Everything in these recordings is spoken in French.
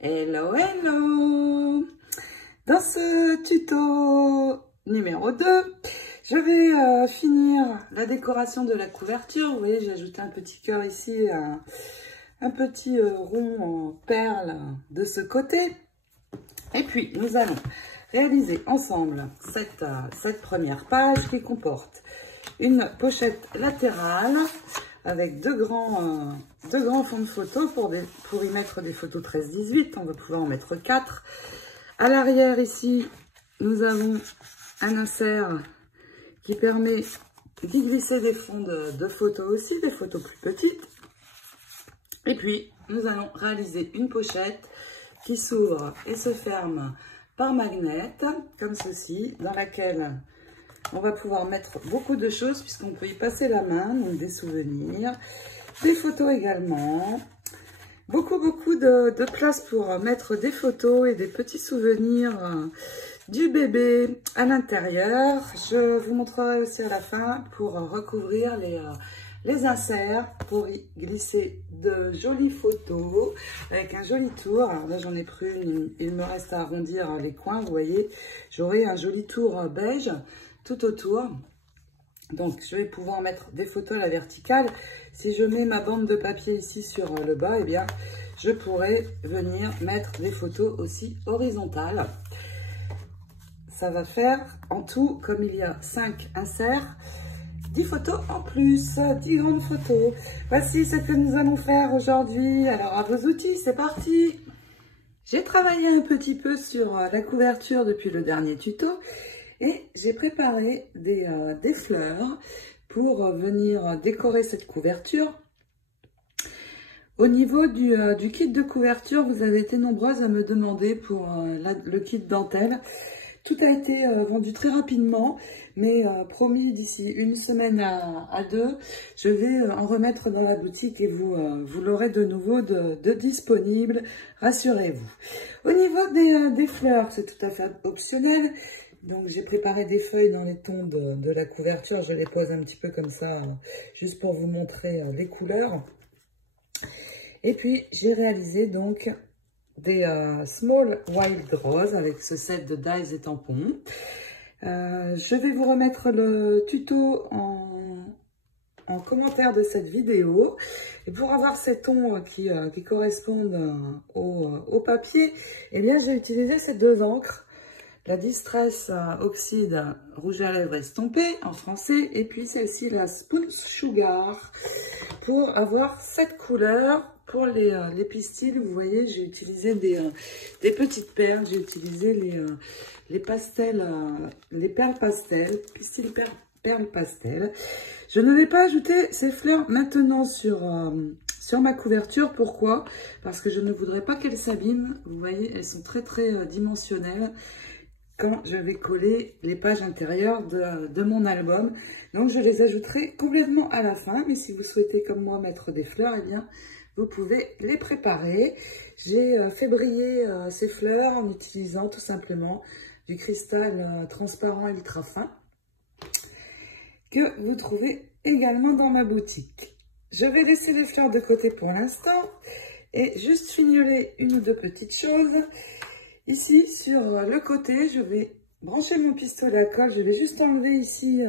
Hello, hello! Dans ce tuto numéro 2, je vais finir la décoration de la couverture. Vous voyez, j'ai ajouté un petit cœur ici, un petit rond en perles de ce côté. Et puis, nous allons réaliser ensemble cette première page qui comporte une pochette latérale avec deux grands fonds de photos pour y mettre des photos 13-18. On va pouvoir en mettre 4. À l'arrière ici, nous avons un insert qui permet d'y glisser des fonds de photos aussi, des photos plus petites. Et puis, nous allons réaliser une pochette qui s'ouvre et se ferme par magnet, comme ceci, dans laquelle on va pouvoir mettre beaucoup de choses puisqu'on peut y passer la main, donc des souvenirs, des photos également. Beaucoup de place pour mettre des photos et des petits souvenirs du bébé à l'intérieur. Je vous montrerai aussi à la fin pour recouvrir les inserts, pour y glisser de jolies photos avec un joli tour. Alors là, j'en ai pris une, il me reste à arrondir les coins, vous voyez. J'aurai un joli tour beige tout autour. Donc, je vais pouvoir mettre des photos à la verticale. Si je mets ma bande de papier ici sur le bas, eh bien, je pourrais venir mettre des photos aussi horizontales. Ça va faire en tout, comme il y a 5 inserts, 10 photos en plus, 10 grandes photos. Voici ce que nous allons faire aujourd'hui. Alors, à vos outils, c'est parti! J'ai travaillé un petit peu sur la couverture depuis le dernier tuto. Et j'ai préparé des fleurs pour venir décorer cette couverture. Au niveau du kit de couverture, vous avez été nombreuses à me demander pour le kit dentelle. Tout a été vendu très rapidement, mais promis d'ici une semaine à 2, je vais en remettre dans la boutique et vous l'aurez de nouveau de disponible, rassurez-vous. Au niveau des fleurs, c'est tout à fait optionnel. Donc, j'ai préparé des feuilles dans les tons de la couverture. Je les pose un petit peu comme ça, juste pour vous montrer les couleurs. Et puis, j'ai réalisé donc des Small Wild Rose avec ce set de dies et tampons. Je vais vous remettre le tuto en commentaire de cette vidéo. Et pour avoir ces tons qui correspondent au papier, eh bien, j'ai utilisé ces deux encres. La Distress Oxide Rouge à lèvres estompé en français. Et puis celle-ci, la Spoon Sugar. Pour avoir cette couleur, pour les pistils, vous voyez, j'ai utilisé des petites perles. J'ai utilisé les pastels, les perles pastel, pistils perles pastel. Je ne vais pas ajouter ces fleurs maintenant sur ma couverture. Pourquoi? Parce que je ne voudrais pas qu'elles s'abîment. Vous voyez, elles sont très dimensionnelles quand je vais coller les pages intérieures de mon album. Donc, je les ajouterai complètement à la fin. Mais si vous souhaitez, comme moi, mettre des fleurs, eh bien, vous pouvez les préparer. J'ai fait briller ces fleurs en utilisant tout simplement du cristal transparent ultra fin que vous trouvez également dans ma boutique. Je vais laisser les fleurs de côté pour l'instant et juste fignoler une ou deux petites choses. Ici, sur le côté, je vais brancher mon pistolet à colle. Je vais juste enlever ici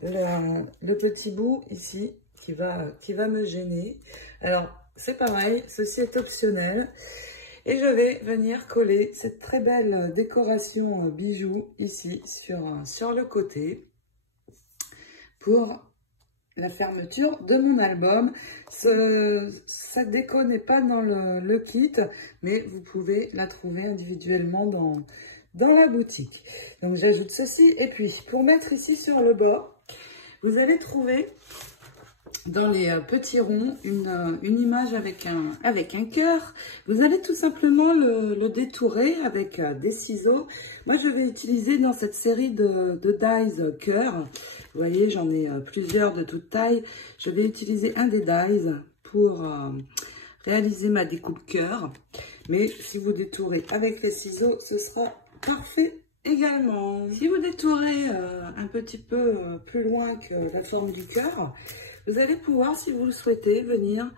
le petit bout ici qui va me gêner. Alors, c'est pareil, ceci est optionnel. Et je vais venir coller cette très belle décoration bijoux ici sur le côté pour la fermeture de mon album. Cette déco n'est pas dans le kit, mais vous pouvez la trouver individuellement dans la boutique. Donc j'ajoute ceci et puis pour mettre ici sur le bas, vous allez trouver dans les petits ronds une image avec un cœur. Vous allez tout simplement le détourer avec des ciseaux. Moi je vais utiliser dans cette série de dies cœur. Vous voyez, j'en ai plusieurs de toute taille. Je vais utiliser un des dies pour réaliser ma découpe cœur. Mais si vous détourez avec les ciseaux, ce sera parfait également. Si vous détourez un petit peu plus loin que la forme du cœur, vous allez pouvoir, si vous le souhaitez, venir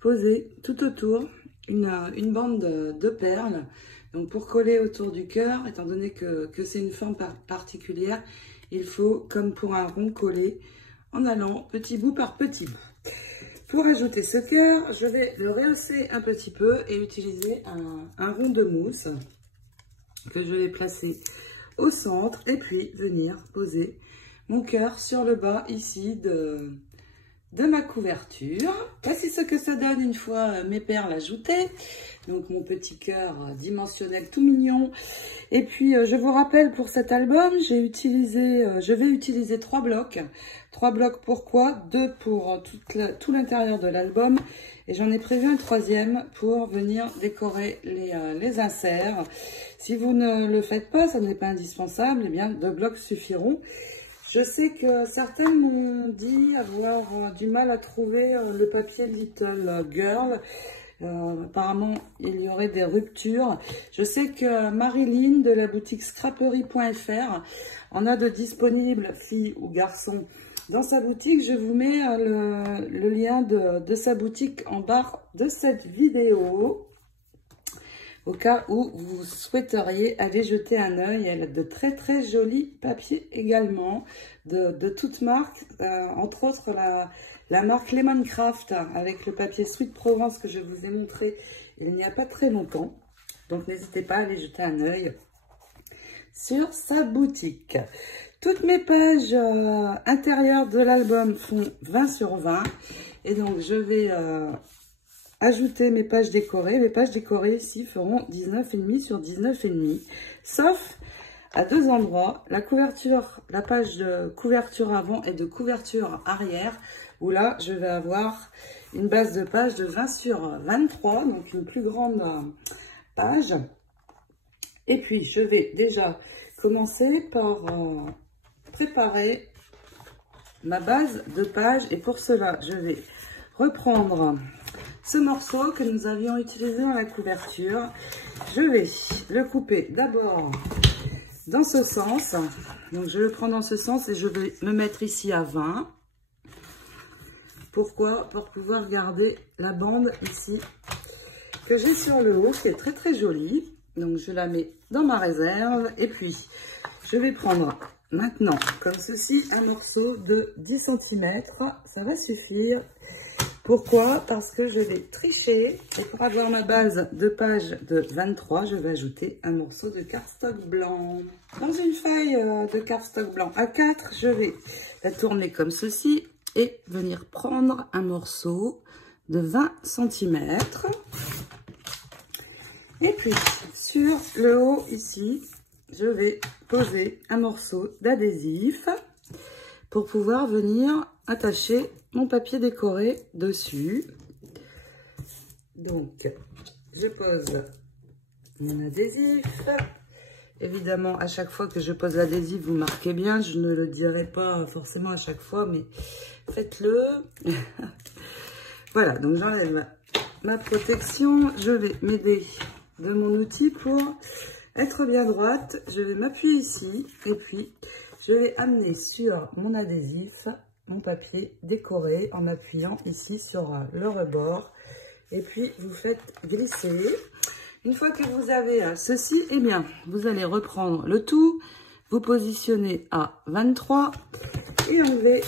poser tout autour une bande de perles. Donc pour coller autour du cœur, étant donné que c'est une forme particulière, il faut, comme pour un rond, coller en allant petit bout par petit bout. Pour ajouter ce cœur, je vais le rehausser un petit peu et utiliser un rond de mousse que je vais placer au centre et puis venir poser mon cœur sur le bas ici de ma couverture. Voici ce que ça donne une fois mes perles ajoutées. Donc mon petit cœur dimensionnel tout mignon. Et puis je vous rappelle, pour cet album, je vais utiliser 3 blocs. 3 blocs pourquoi? 2 pour tout l'intérieur de l'album. Et j'en ai prévu un 3e pour venir décorer les inserts. Si vous ne le faites pas, ça n'est pas indispensable, eh bien 2 blocs suffiront. Je sais que certains m'ont dit avoir du mal à trouver le papier Little Girl. Apparemment, il y aurait des ruptures. Je sais que Marilyn de la boutique scraperie.fr en a de disponibles, filles ou garçons, dans sa boutique. Je vous mets le lien de sa boutique en barre de cette vidéo, au cas où vous souhaiteriez aller jeter un œil. Elle a de très très jolis papiers également, de toutes marques, entre autres la marque Lemoncraft avec le papier Sweet Provence que je vous ai montré il n'y a pas très longtemps. Donc n'hésitez pas à aller jeter un œil sur sa boutique. Toutes mes pages intérieures de l'album font 20 sur 20 et donc je vais ajouter mes pages décorées. Les pages décorées ici feront 19,5 sur 19,5, sauf à 2 endroits, la page de couverture avant et de couverture arrière, où là je vais avoir une base de page de 20 sur 23, donc une plus grande page. Et puis je vais déjà commencer par préparer ma base de page, et pour cela je vais reprendre ce morceau que nous avions utilisé dans la couverture. Je vais le couper d'abord dans ce sens. Donc je le prends dans ce sens et je vais me mettre ici à 20. Pourquoi? Pour pouvoir garder la bande ici que j'ai sur le haut, qui est très très jolie. Donc je la mets dans ma réserve. Et puis je vais prendre maintenant, comme ceci, un morceau de 10 cm. Ça va suffire. Pourquoi? Parce que je vais tricher et pour avoir ma base de page de 23, je vais ajouter un morceau de cardstock blanc. Dans une feuille de cardstock blanc A4, je vais la tourner comme ceci et venir prendre un morceau de 20 cm. Et puis, sur le haut ici, je vais poser un morceau d'adhésif pour pouvoir venir attacher mon papier décoré dessus. Donc, je pose mon adhésif. Évidemment, à chaque fois que je pose l'adhésif, vous marquez bien. Je ne le dirai pas forcément à chaque fois, mais faites-le. Voilà, donc j'enlève ma protection. Je vais m'aider de mon outil pour être bien droite. Je vais m'appuyer ici et puis je vais amener sur mon adhésif mon papier décoré en m'appuyant ici sur le rebord. Et puis, vous faites glisser. Une fois que vous avez ceci, eh bien, vous allez reprendre le tout, vous positionnez à 23 et enlever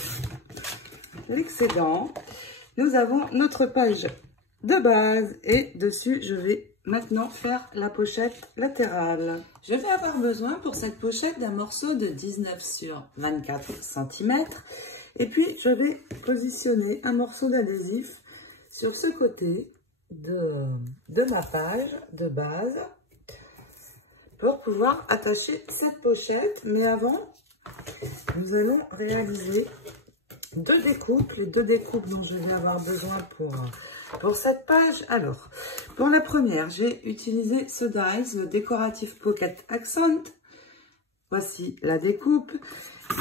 l'excédent. Nous avons notre page de base et dessus, je vais maintenant faire la pochette latérale. Je vais avoir besoin pour cette pochette d'un morceau de 19 sur 24 cm. Et puis, je vais positionner un morceau d'adhésif sur ce côté de ma page de base pour pouvoir attacher cette pochette. Mais avant, nous allons réaliser 2 découpes, les 2 découpes dont je vais avoir besoin pour cette page. Alors, pour la première, j'ai utilisé ce dies, le Decorative Pocket Accent. Voici la découpe.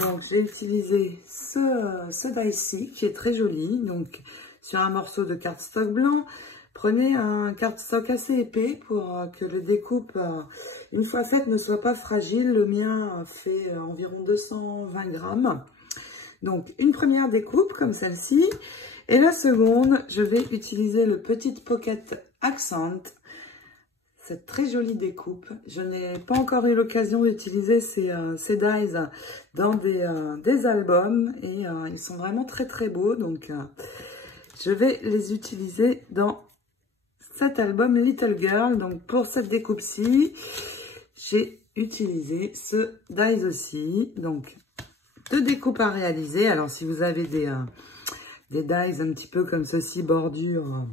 Donc, j'ai utilisé ce die-ci qui est très joli. Donc, sur un morceau de cardstock blanc, prenez un cardstock assez épais pour que le découpe, une fois faite, ne soit pas fragile. Le mien fait environ 220 grammes. Donc, une première découpe comme celle-ci. Et la seconde, je vais utiliser le Petit Pocket Accent. Cette très jolie découpe. Je n'ai pas encore eu l'occasion d'utiliser ces dies dans des albums. Et ils sont vraiment très très beaux. Donc, je vais les utiliser dans cet album Little Girl. Donc, pour cette découpe-ci, j'ai utilisé ce dies aussi. Donc, 2 découpes à réaliser. Alors, si vous avez des dies un petit peu comme ceci, bordure,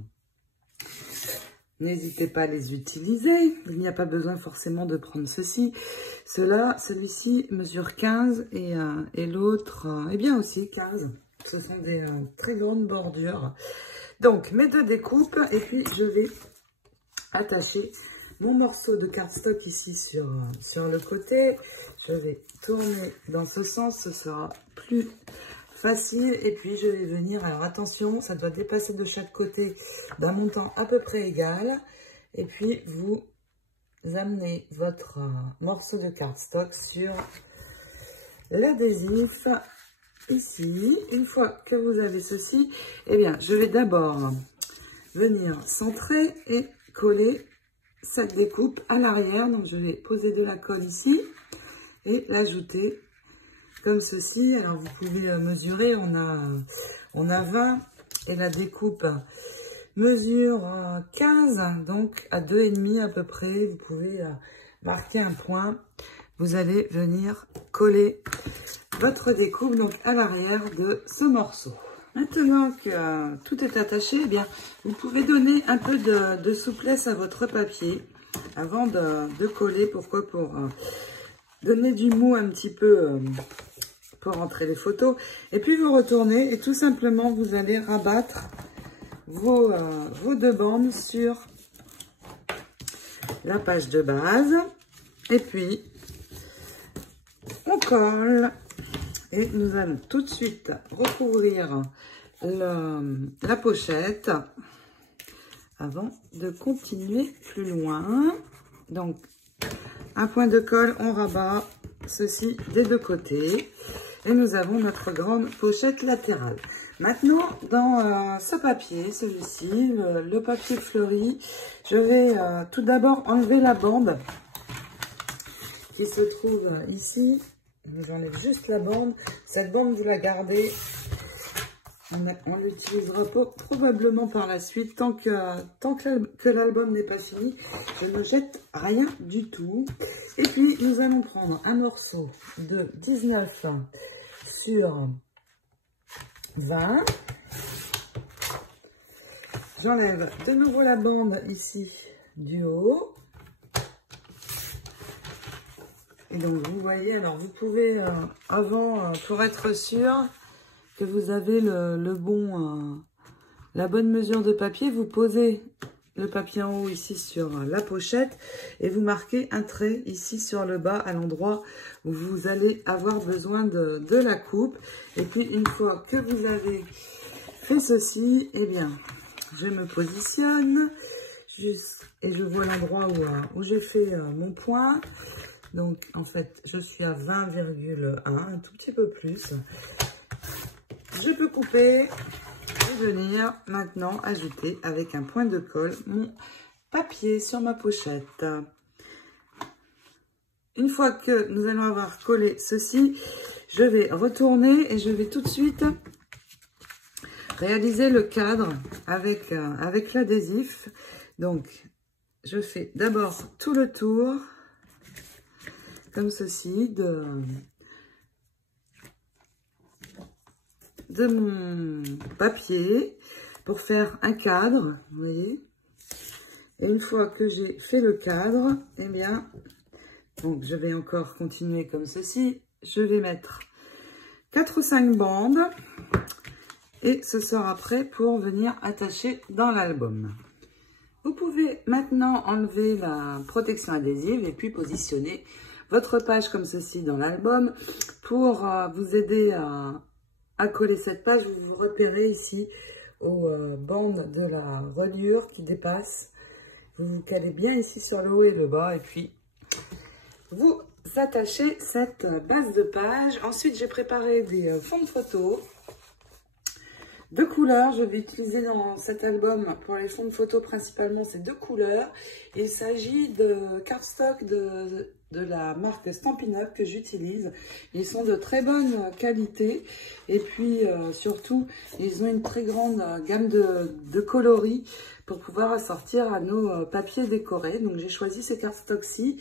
n'hésitez pas à les utiliser. Il n'y a pas besoin forcément de prendre ceci. Celui-ci mesure 15 et l'autre, eh bien aussi 15. Ce sont des très grandes bordures. Donc, mes 2 découpes. Et puis, je vais attacher mon morceau de cardstock ici sur le côté. Je vais tourner dans ce sens, ce sera plus facile. Et puis je vais venir, alors attention, ça doit dépasser de chaque côté d'un montant à peu près égal. Et puis vous amenez votre morceau de cardstock sur l'adhésif ici. Une fois que vous avez ceci, eh bien je vais d'abord venir centrer et coller cette découpe à l'arrière. Donc je vais poser de la colle ici et l'ajouter comme ceci. Alors vous pouvez mesurer, on a 20 et la découpe mesure 15, donc à 2,5 à peu près. Vous pouvez marquer un point. Vous allez venir coller votre découpe donc à l'arrière de ce morceau. Maintenant que tout est attaché, eh bien, vous pouvez donner un peu de souplesse à votre papier avant de coller. Pourquoi? Pour donner du mou un petit peu pour rentrer les photos. Et puis vous retournez et tout simplement vous allez rabattre vos 2 bandes sur la page de base. Et puis on colle. Et nous allons tout de suite recouvrir la pochette avant de continuer plus loin. Donc, un point de colle, on rabat ceci des 2 côtés. Et nous avons notre grande pochette latérale. Maintenant, dans ce papier, celui-ci, le papier fleuri, je vais tout d'abord enlever la bande qui se trouve ici. J'enlève juste la bande. Cette bande, vous la gardez. On l'utilisera probablement par la suite. Tant que l'album n'est pas fini, je ne jette rien du tout. Et puis, nous allons prendre un morceau de 19 sur 20. J'enlève de nouveau la bande ici du haut. Et donc, vous voyez, alors vous pouvez, pour être sûr que vous avez la bonne mesure de papier, vous posez le papier en haut ici sur la pochette et vous marquez un trait ici sur le bas à l'endroit où vous allez avoir besoin de la coupe. Et puis, une fois que vous avez fait ceci, eh bien, je me positionne juste et je vois l'endroit où j'ai fait mon point. Donc, en fait, je suis à 20,1, un tout petit peu plus. Je peux couper et venir maintenant ajouter avec un point de colle mon papier sur ma pochette. Une fois que nous allons avoir collé ceci, je vais retourner et je vais tout de suite réaliser le cadre avec l'adhésif. Donc, je fais d'abord tout le tour, comme ceci, de mon papier pour faire un cadre, vous voyez. Et une fois que j'ai fait le cadre, eh bien, donc je vais encore continuer comme ceci. Je vais mettre 4 ou 5 bandes et ce sera prêt pour venir attacher dans l'album. Vous pouvez maintenant enlever la protection adhésive et puis positionner votre page comme ceci dans l'album. Pour vous aider à coller cette page, vous vous repérez ici aux bandes de la reliure qui dépassent. Vous vous calez bien ici sur le haut et le bas et puis vous attacher cette base de page. Ensuite, j'ai préparé des fonds de photos de couleurs. Je vais utiliser dans cet album pour les fonds de photos principalement ces deux couleurs. Il s'agit de cardstock de la marque Stampin' Up que j'utilise. Ils sont de très bonne qualité et puis surtout ils ont une très grande gamme de coloris pour pouvoir assortir à nos papiers décorés. Donc j'ai choisi ces cardstocks-ci.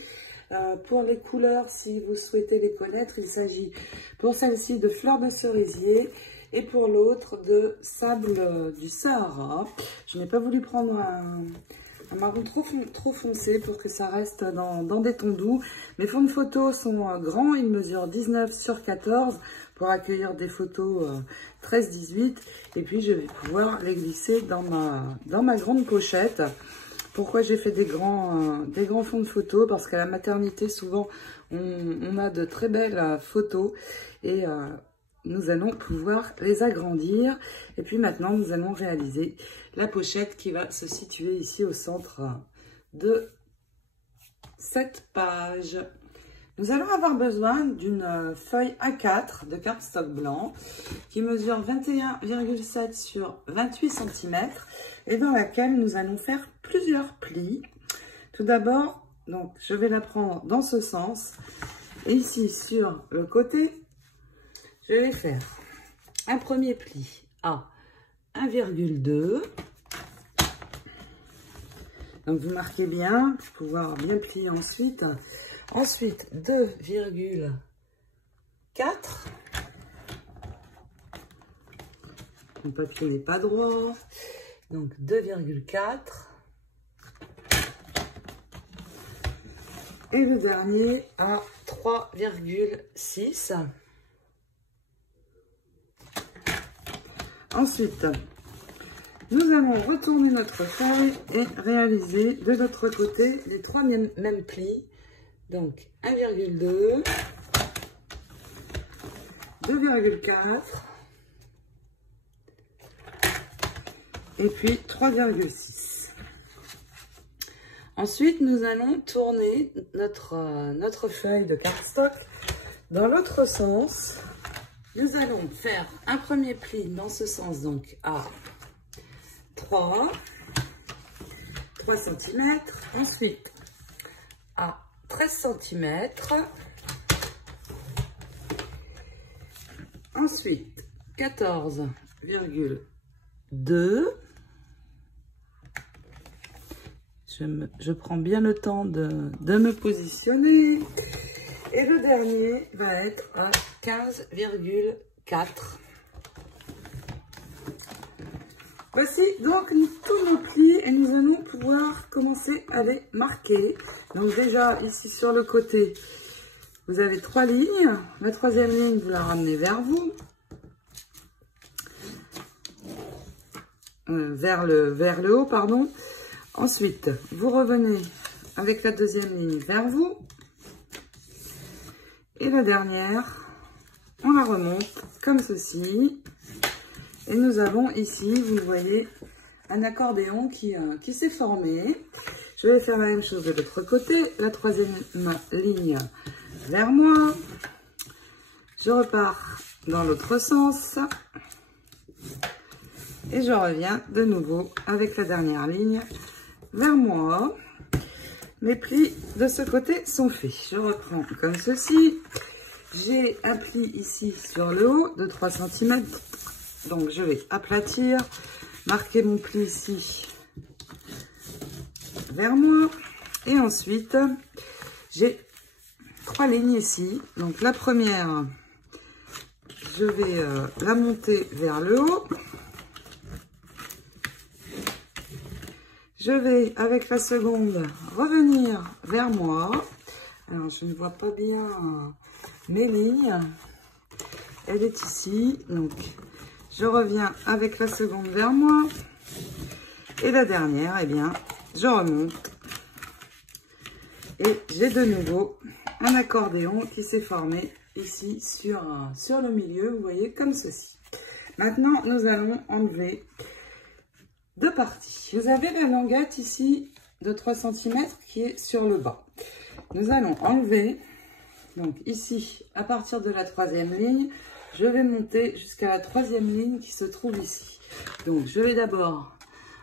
Pour les couleurs, si vous souhaitez les connaître, il s'agit pour celle-ci de fleurs de cerisier et pour l'autre de sable du Sahara. Je n'ai pas voulu prendre un marron trop foncé pour que ça reste dans des tons doux. Mes fonds de photos sont grands, ils mesurent 19 sur 14 pour accueillir des photos 13-18. Et puis je vais pouvoir les glisser dans ma grande pochette. Pourquoi j'ai fait des grands fonds de photos? Parce qu'à la maternité, souvent, on a de très belles photos et nous allons pouvoir les agrandir. Et puis maintenant, nous allons réaliser la pochette qui va se situer ici au centre de cette page. Nous allons avoir besoin d'une feuille A4 de cardstock blanc qui mesure 21,7 sur 28 cm et dans laquelle nous allons faire plusieurs plis. Tout d'abord, donc je vais la prendre dans ce sens et ici sur le côté, je vais faire un premier pli à 1,2. Donc vous marquez bien pour pouvoir bien plier ensuite. Ensuite 2,4. Mon papier n'est pas droit. Donc 2,4. Et le dernier à 3,6. Ensuite, nous allons retourner notre feuille et réaliser de l'autre côté les trois mêmes plis. Donc 1,2, 2,4 et puis 3,6. Ensuite, nous allons tourner notre feuille de cardstock dans l'autre sens. Nous allons faire un premier pli dans ce sens, donc à 3 cm. Ensuite, à 13 cm. Ensuite, 14,2. Je prends bien le temps de me positionner. Et le dernier va être à 15,4. Voici donc tous nos plis et nous allons pouvoir commencer à les marquer. Donc déjà ici sur le côté, vous avez 3 lignes. La troisième ligne, vous la ramenez vers vous. Vers le haut, pardon. Ensuite, vous revenez avec la deuxième ligne vers vous. Et la dernière, on la remonte comme ceci. Et nous avons ici, vous le voyez, un accordéon qui s'est formé. Je vais faire la même chose de l'autre côté. La troisième ligne vers moi. Je repars dans l'autre sens. Et je reviens de nouveau avec la dernière ligne vers moi. Mes plis de ce côté sont faits. Je reprends comme ceci. J'ai un pli ici sur le haut de 3 cm. Donc je vais aplatir, marquer mon pli ici vers moi. Et ensuite, j'ai 3 lignes ici. Donc la première, je vais la monter vers le haut. Je vais, avec la seconde, revenir vers moi. Alors, je ne vois pas bien mes lignes. Elle est ici. Donc, je reviens avec la seconde vers moi. Et la dernière, eh bien, je remonte. Et j'ai de nouveau un accordéon qui s'est formé ici sur le milieu. Vous voyez, comme ceci. Maintenant, nous allons enlever 2 parties. Vous avez la languette ici de 3 cm qui est sur le bas. Nous allons enlever Donc ici, à partir de la 3e ligne, je vais monter jusqu'à la 3e ligne qui se trouve ici. Donc je vais d'abord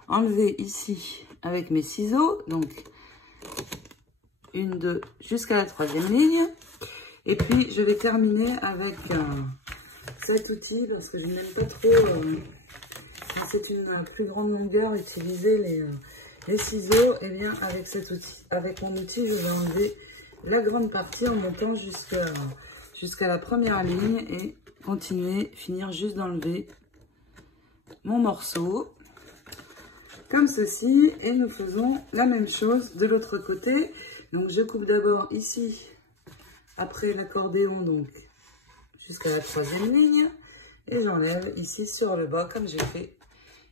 enlever ici avec mes ciseaux, donc 1, 2, jusqu'à la 3e ligne. Et puis je vais terminer avec cet outil, parce que je n'aime pas trop, quand c'est une plus grande longueur, utiliser les ciseaux. Et bien avec cet outil, avec mon outil, je vais enlever la grande partie en montant jusqu'à la première ligne et continuer, finir juste d'enlever mon morceau comme ceci. Et nous faisons la même chose de l'autre côté. Donc je coupe d'abord ici, après l'accordéon, donc jusqu'à la 3e ligne, et j'enlève ici sur le bas comme j'ai fait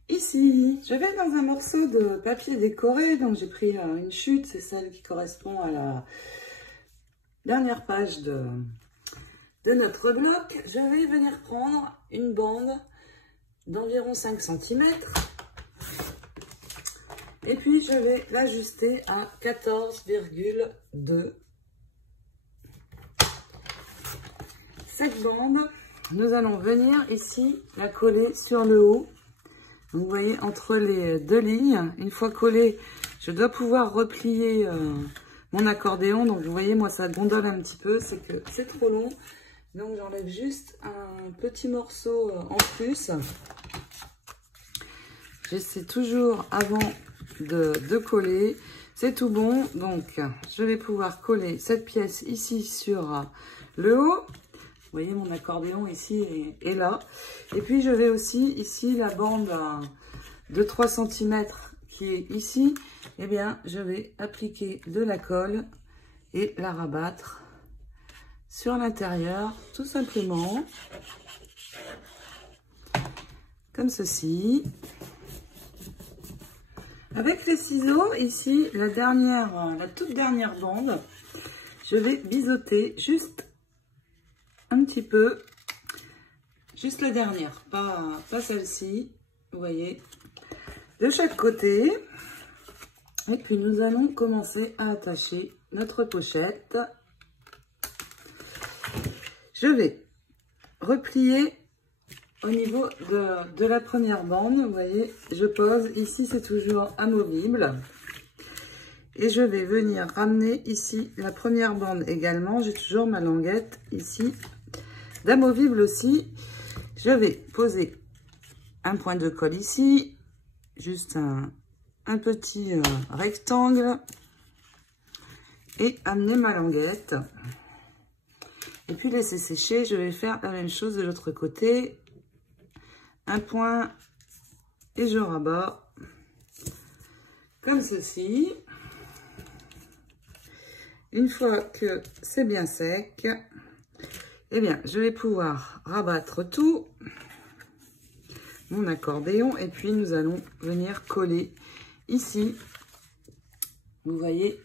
ici. Je vais dans un morceau de papier décoré, donc j'ai pris une chute, c'est celle qui correspond à la dernière page de notre bloc. Je vais venir prendre une bande d'environ 5 cm et puis je vais l'ajuster à 14,2. Cette bande, nous allons venir ici la coller sur le haut. Vous voyez, entre les deux lignes, une fois collée, je dois pouvoir replier mon accordéon. Donc vous voyez, moi ça gondole un petit peu, c'est que c'est trop long. Donc j'enlève juste un petit morceau en plus. J'essaie toujours avant de coller. C'est tout bon. Donc je vais pouvoir coller cette pièce ici sur le haut. Vous voyez, mon accordéon ici est là. Et puis je vais aussi ici la bande de 3 cm qui est ici. Eh bien je vais appliquer de la colle et la rabattre sur l'intérieur, tout simplement, comme ceci. Avec les ciseaux, ici, la toute dernière bande, je vais biseauter juste un petit peu, juste la dernière, pas celle-ci, vous voyez, de chaque côté. Et puis nous allons commencer à attacher notre pochette. Je vais replier au niveau de la première bande. Vous voyez, je pose. Ici, c'est toujours amovible. Et je vais venir ramener ici la première bande également. J'ai toujours ma languette ici d'amovible aussi. Je vais poser un point de colle ici. Juste un petit rectangle. Et amener ma languette. Et puis laisser sécher. Je vais faire la même chose de l'autre côté. Un point et je rabats comme ceci. Une fois que c'est bien sec, eh bien je vais pouvoir rabattre tout mon accordéon et puis nous allons venir coller ici. Vous voyez,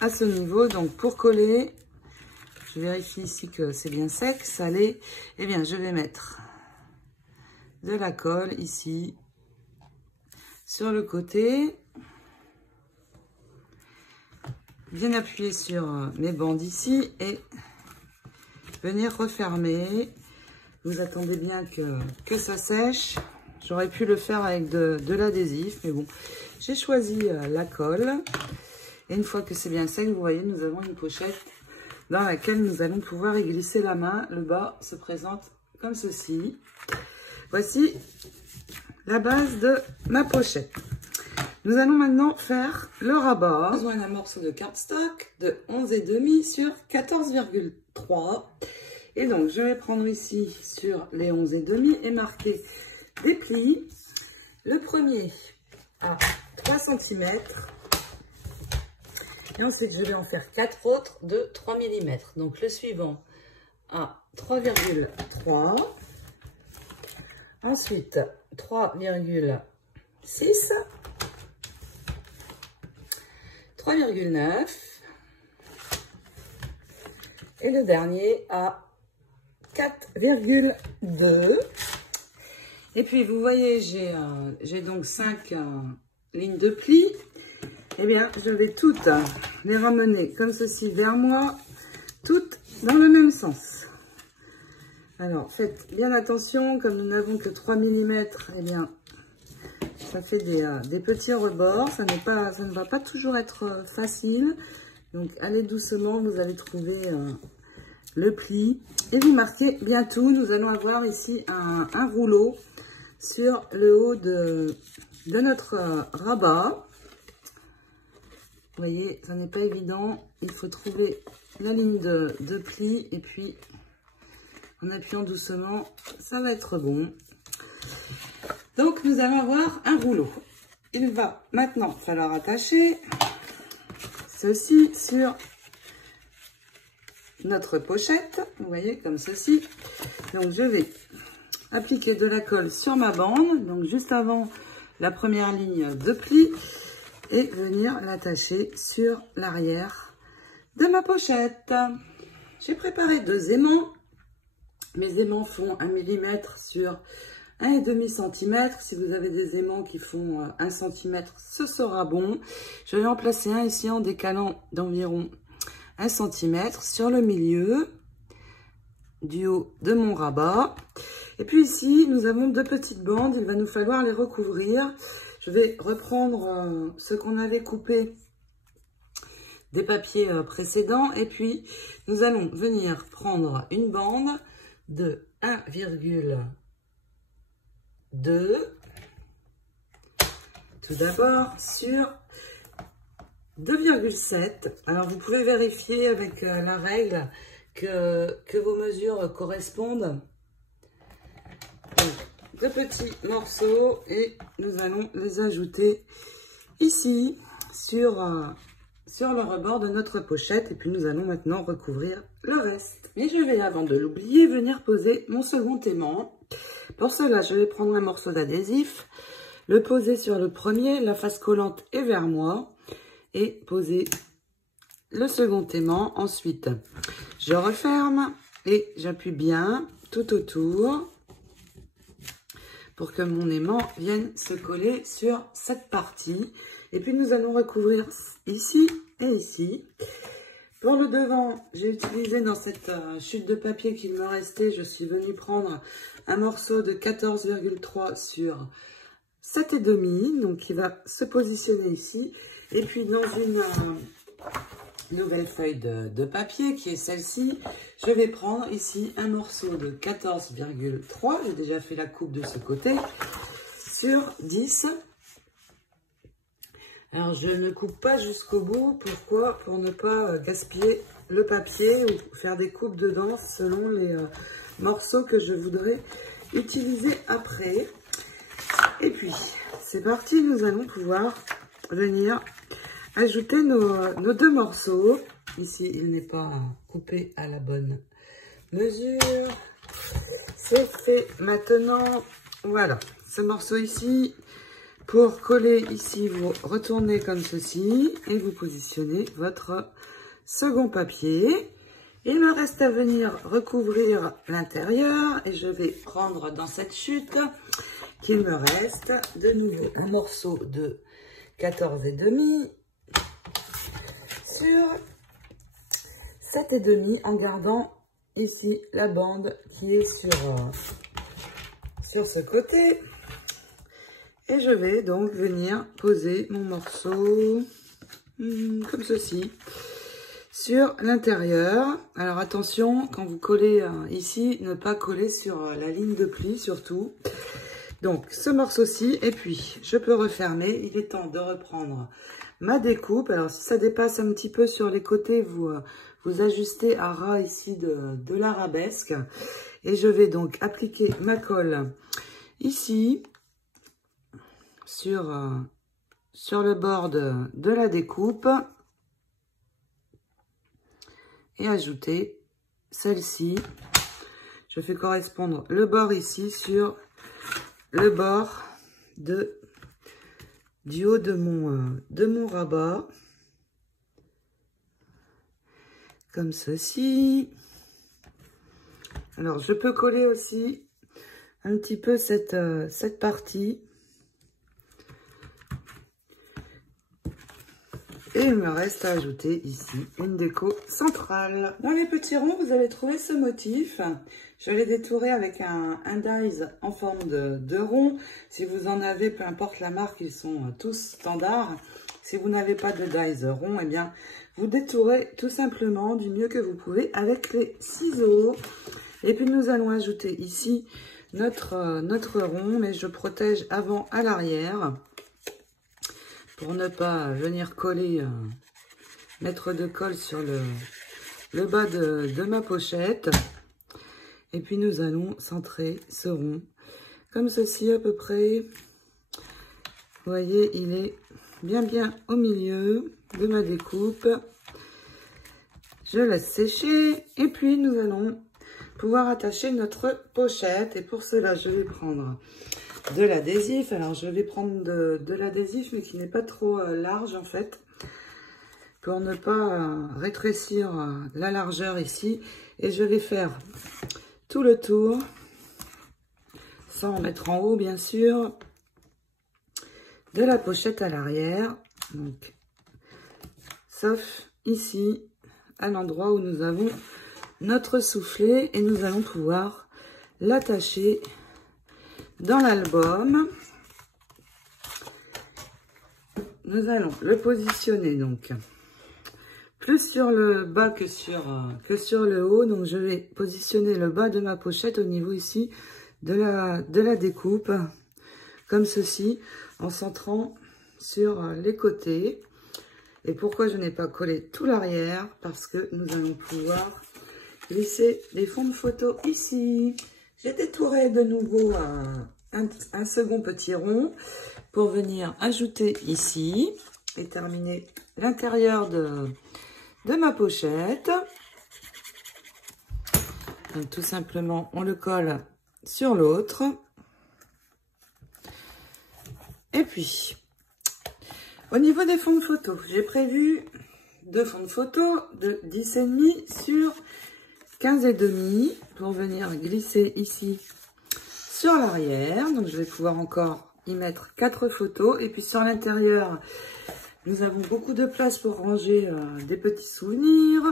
à ce niveau. Donc pour coller, je vérifie ici que c'est bien sec, ça l'est. Eh bien je vais mettre de la colle ici sur le côté, bien appuyer sur mes bandes ici et venir refermer. Vous attendez bien que ça sèche. J'aurais pu le faire avec de l'adhésif, mais bon, j'ai choisi la colle. Et une fois que c'est bien sec, vous voyez, nous avons une pochette dans laquelle nous allons pouvoir y glisser la main. Le bas se présente comme ceci. Voici la base de ma pochette. Nous allons maintenant faire le rabat. J'ai besoin d'un morceau de cardstock de 11,5 sur 14,3. Et donc, je vais prendre ici sur les 11,5 et marquer des plis. Le premier à 3 cm. Et ensuite, je vais en faire 4 autres de 3 mm. Donc, le suivant à 3,3. Ensuite, 3,6, 3,9 et le dernier à 4,2. Et puis, vous voyez, j'ai donc 5 lignes de plis. Eh bien, je vais toutes les ramener comme ceci vers moi, toutes dans le même sens. Alors, faites bien attention, comme nous n'avons que 3 mm, eh bien, ça fait des petits rebords. Ça ne va pas toujours être facile. Donc, allez doucement, vous allez trouver le pli. Et vous marquez bien tout. Nous allons avoir ici un rouleau sur le haut de notre rabat. Vous voyez, ça n'est pas évident. Il faut trouver la ligne de pli et puis en appuyant doucement, ça va être bon. Donc, nous allons avoir un rouleau. Il va maintenant falloir attacher ceci sur notre pochette. Vous voyez, comme ceci. Donc, je vais appliquer de la colle sur ma bande. Donc, juste avant la première ligne de pli. Et venir l'attacher sur l'arrière de ma pochette. J'ai préparé 2 aimants. Mes aimants font 1 mm sur 1,5 cm. Si vous avez des aimants qui font 1 cm, ce sera bon. Je vais en placer un ici en décalant d'environ 1 cm sur le milieu du haut de mon rabat. Et puis ici, nous avons 2 petites bandes. Il va nous falloir les recouvrir. Je vais reprendre ce qu'on avait coupé des papiers précédents. Et puis, nous allons venir prendre une bande de 1,2. Tout d'abord sur 2,7. Alors, vous pouvez vérifier avec la règle que vos mesures correspondent. Donc, 2 petits morceaux et nous allons les ajouter ici sur le rebord de notre pochette. Et puis, nous allons maintenant recouvrir le reste. Mais je vais, avant de l'oublier, venir poser mon second aimant. Pour cela, je vais prendre un morceau d'adhésif, le poser sur le premier, la face collante est vers moi, et poser le second aimant. Ensuite, je referme et j'appuie bien tout autour pour que mon aimant vienne se coller sur cette partie. Et puis, nous allons recouvrir ici et ici. Pour le devant, j'ai utilisé dans cette chute de papier qu'il me restait, je suis venue prendre un morceau de 14,3 sur 7,5, donc qui va se positionner ici. Et puis dans une nouvelle feuille de papier qui est celle-ci, je vais prendre ici un morceau de 14,3, j'ai déjà fait la coupe de ce côté, sur 10. Alors, je ne coupe pas jusqu'au bout. Pourquoi? Pour ne pas gaspiller le papier ou faire des coupes dedans selon les morceaux que je voudrais utiliser après. Et puis, c'est parti. Nous allons pouvoir venir ajouter nos 2 morceaux. Ici, il n'est pas coupé à la bonne mesure. C'est fait maintenant. Voilà, ce morceau ici. Pour coller ici, vous retournez comme ceci et vous positionnez votre second papier. Il me reste à venir recouvrir l'intérieur et je vais prendre dans cette chute qu'il me reste de nouveau un morceau de 14,5 sur 7,5 en gardant ici la bande qui est sur ce côté. Et je vais donc venir poser mon morceau comme ceci sur l'intérieur. Alors attention, quand vous collez ici, ne pas coller sur la ligne de pli surtout. Donc ce morceau-ci, et puis je peux refermer. Il est temps de reprendre ma découpe. Alors si ça dépasse un petit peu sur les côtés, vous ajustez à ras ici de l'arabesque. Et je vais donc appliquer ma colle ici. Sur le bord de la découpe et ajouter celle-ci. Je fais correspondre le bord ici sur le bord du haut de mon rabat, comme ceci. Alors je peux coller aussi un petit peu cette partie. Et il me reste à ajouter ici une déco centrale. Dans les petits ronds, vous allez trouver ce motif. Je l'ai détouré avec un dies en forme de rond. Si vous en avez, peu importe la marque, ils sont tous standards. Si vous n'avez pas de dies rond, eh bien, vous détourez tout simplement du mieux que vous pouvez avec les ciseaux. Et puis, nous allons ajouter ici notre rond, mais je protège avant à l'arrière pour ne pas venir coller, mettre de colle sur le bas de ma pochette. Et puis nous allons centrer ce rond comme ceci à peu près. Vous voyez, il est bien au milieu de ma découpe. Je laisse sécher et puis nous allons pouvoir attacher notre pochette. Et pour cela, je vais prendre de l'adhésif. Alors, je vais prendre de l'adhésif, mais qui n'est pas trop large, en fait, pour ne pas rétrécir la largeur ici. Et je vais faire tout le tour, sans mettre en haut, bien sûr, de la pochette à l'arrière. Donc, sauf ici, à l'endroit où nous avons notre soufflet. Et nous allons pouvoir l'attacher dans l'album. Nous allons le positionner donc plus sur le bas que sur le haut. Donc je vais positionner le bas de ma pochette au niveau ici de la découpe, comme ceci, en centrant sur les côtés. Et pourquoi je n'ai pas collé tout l'arrière? Parce que nous allons pouvoir glisser les fonds de photo ici. J'ai détouré de nouveau un second petit rond pour venir ajouter ici et terminer l'intérieur de ma pochette. Donc tout simplement, on le colle sur l'autre. Et puis, au niveau des fonds de photo, j'ai prévu deux fonds de photo de 10,5 sur 15,5 pour venir glisser ici sur l'arrière. Donc je vais pouvoir encore y mettre 4 photos. Et puis sur l'intérieur, nous avons beaucoup de place pour ranger des petits souvenirs.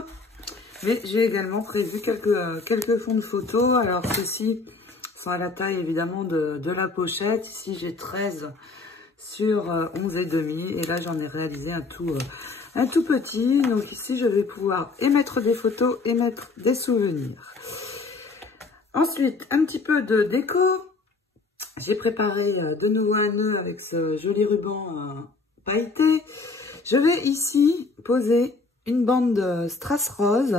Mais j'ai également prévu quelques fonds de photos. Alors ceux-ci sont à la taille évidemment de la pochette. Ici j'ai 13 sur 11,5. Et là j'en ai réalisé un tout petit. Donc ici, je vais pouvoir émettre des photos, émettre des souvenirs. Ensuite, un petit peu de déco. J'ai préparé de nouveau un nœud avec ce joli ruban pailleté. Je vais ici poser une bande de strass rose.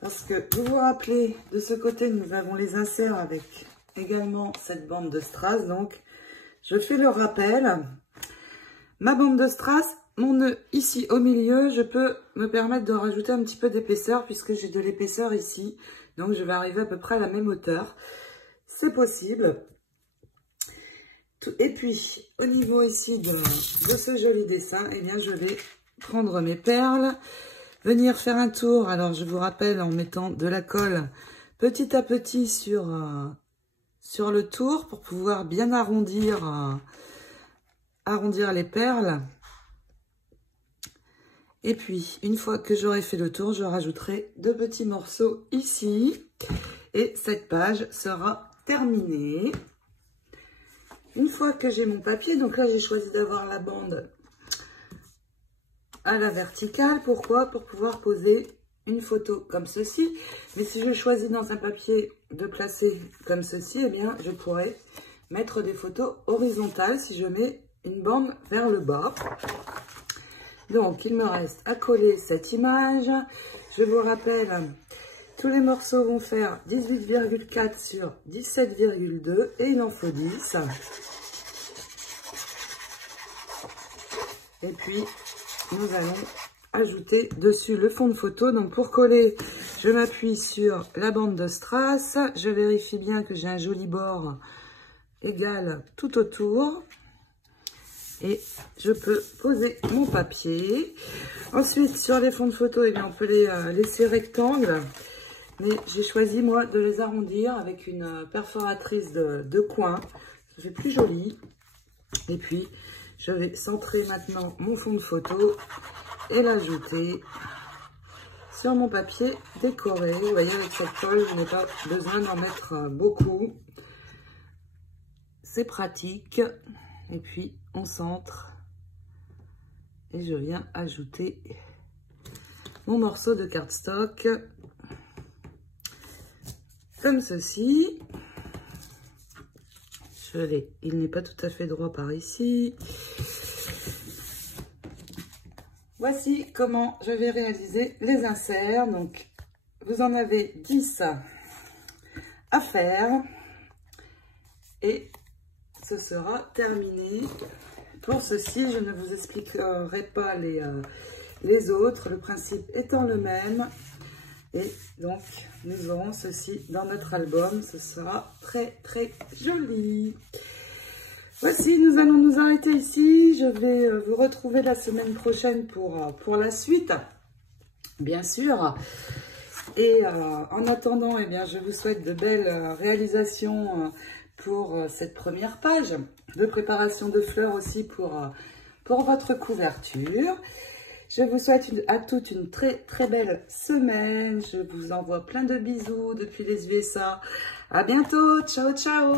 Parce que vous vous rappelez, de ce côté, nous avons les inserts avec également cette bande de strass. Donc, je fais le rappel. Ma bande de strass, mon nœud ici au milieu, je peux me permettre de rajouter un petit peu d'épaisseur puisque j'ai de l'épaisseur ici. Donc, je vais arriver à peu près à la même hauteur. C'est possible. Et puis, au niveau ici de ce joli dessin, eh bien, je vais prendre mes perles, venir faire un tour. Alors, je vous rappelle en mettant de la colle petit à petit sur le tour pour pouvoir bien arrondir les perles. Et puis, une fois que j'aurai fait le tour, je rajouterai 2 petits morceaux ici. Et cette page sera terminée. Une fois que j'ai mon papier, donc là, j'ai choisi d'avoir la bande à la verticale. Pourquoi? Pour pouvoir poser une photo comme ceci. Mais si je choisis dans un papier de placer comme ceci, eh bien, je pourrais mettre des photos horizontales si je mets une bande vers le bas. Donc, il me reste à coller cette image. Je vous rappelle, tous les morceaux vont faire 18,4 sur 17,2 et il en faut 10. Et puis, nous allons ajouter dessus le fond de photo. Donc, pour coller, je m'appuie sur la bande de strass. Je vérifie bien que j'ai un joli bord égal tout autour. Et je peux poser mon papier. Ensuite, sur les fonds de photo, eh bien, on peut les laisser rectangles. Mais j'ai choisi, moi, de les arrondir avec une perforatrice de coin. Ça fait plus joli. Et puis, Je vais centrer maintenant mon fond de photo et l'ajouter sur mon papier décoré. Vous voyez, avec cette colle, je n'ai pas besoin d'en mettre beaucoup. C'est pratique. Et puis, on centre. Et je viens ajouter mon morceau de cardstock. Comme ceci. Il n'est pas tout à fait droit par ici. Voici comment je vais réaliser les inserts. Donc, vous en avez 10 à faire. Et ce sera terminé. Pour ceci, je ne vous expliquerai pas les autres. Le principe étant le même. Et donc, nous aurons ceci dans notre album. Ce sera très, très joli. Voici, nous allons nous arrêter ici. Je vais vous retrouver la semaine prochaine pour la suite, bien sûr. Et en attendant, eh bien, je vous souhaite de belles réalisations pour cette première page. De préparation de fleurs aussi pour votre couverture. Je vous souhaite à toutes une très très belle semaine. Je vous envoie plein de bisous depuis les USA. À bientôt. Ciao, ciao.